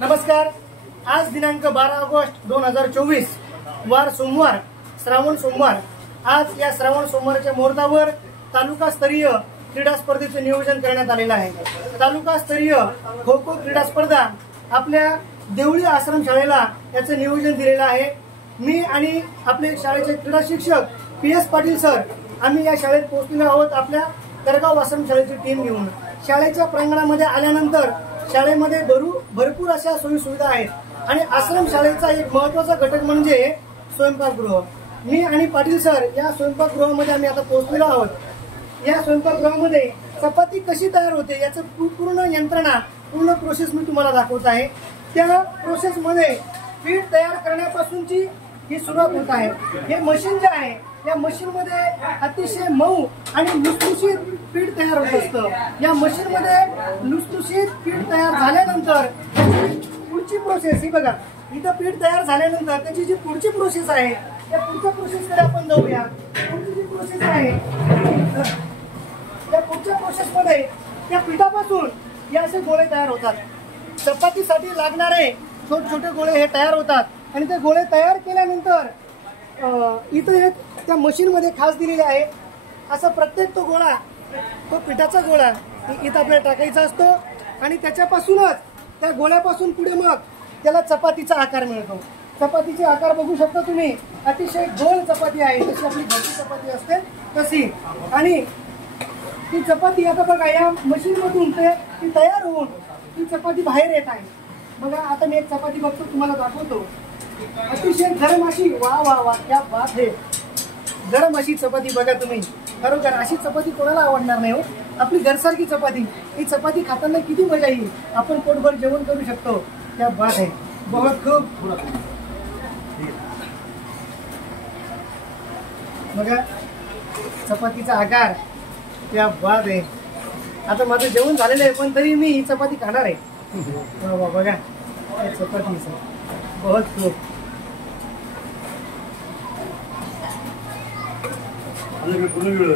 नमस्कार। आज दिनांक 12 ऑगस्ट 2024 वार सोमवार, श्रावण सोमवार। आज या श्रावण सोमवारच्या मुहूर्तावर तालुकास्तरीय क्रीडा स्पर्धेचे नियोजन करण्यात आलेले आहे। तालुकास्तरीय खो खो क्रीडा स्पर्धा आपल्या देवळी आश्रम शाळेला याचे नियोजन दिलेलं आहे। मी आणि आपले शाळेचे क्रीडा शिक्षक PS पाटील सर आम्ही या शाळेत पोहोचलेलो आहोत। आपल्या तरगाव आश्रम शाळेची टीम घेऊन शाळेच्या प्रांगणामध्ये आल्यानंतर शाळेमध्ये भरपूर अशा सोयी सुविधा आहेत आणि आश्रम शाळेचा एक महत्त्वाचा घटक म्हणजे स्वयंपाकगृह। मी आणि पाटील सर या स्वयंपाकगृहामध्ये आम्ही आता पोहोचलेलो आहोत। या स्वयंपाकगृहामध्ये चपाती कशी तयार होते याचं पूर्ण यंत्रणा, पूर्ण प्रोसेस मी तुम्हाला दाखवत आहे। त्या प्रोसेसमध्ये पीठ तयार करण्यापासूनची ही सुरुवात होत आहे। हे मशीन जे आहे या मशीन मध्ये अतिशय मऊ आणि लुसलुशीत पीठ तयार होत असतं। या मशीन मध्ये लुसलुशीत पीठ तयार झाल्यानंतर पुढची प्रोसेस ही बघा, इथं पीठ तयार झाल्यानंतर त्याची जी पुढची प्रोसेस आहे त्या पुढच्या प्रोसेसकडे आपण जाऊया। पुढची जी प्रोसेस आहे त्या पुढच्या प्रोसेसमध्ये त्या पिठापासून हे असे गोळे तयार होतात। चपातीसाठी लागणारे छोटे छोटे गोळे हे तयार होतात आणि ते गोळे तयार केल्यानंतर इथं एक त्या मशीन मध्ये खास दिलेले आहे। असा प्रत्येक तो गोळा, तो पिठाचा गोळा इथं आपल्याला टाकायचा असतो आणि त्याच्यापासूनच त्या गोळ्यापासून पुढे मग त्याला चपातीचा आकार मिळतो। चपातीचे आकार बघू शकता तुम्ही, अतिशय गोल चपाती आहे, जशी आपली घरची चपाती असते तशी। आणि ती चपाती आता बघा या मशीन मधून ती तयार होऊन ती चपाती बाहेर येत आहे। बघा आता मी एक चपाती बघतो, तुम्हाला दाखवतो। अतिशय गरम अशी, वा वा वा क्या बात है, गरम अशी चपाती बघा तुम्ही। खरोखर अशी चपाती कोणाला आवडणार नाही हो। आपली घरसारखी चपाती, ही चपाती खाताना किती मजा येईल, आपण पोटभर जेवण करू शकतो। क्या बात है, बहुत खूप। बघा चपातीचा आकार, क्या बात आहे। आता माझं जेवण झालेलं आहे पण तरी मी ही चपाती खाणार आहे। बघा चपाती बहुत खूप। पूर्ण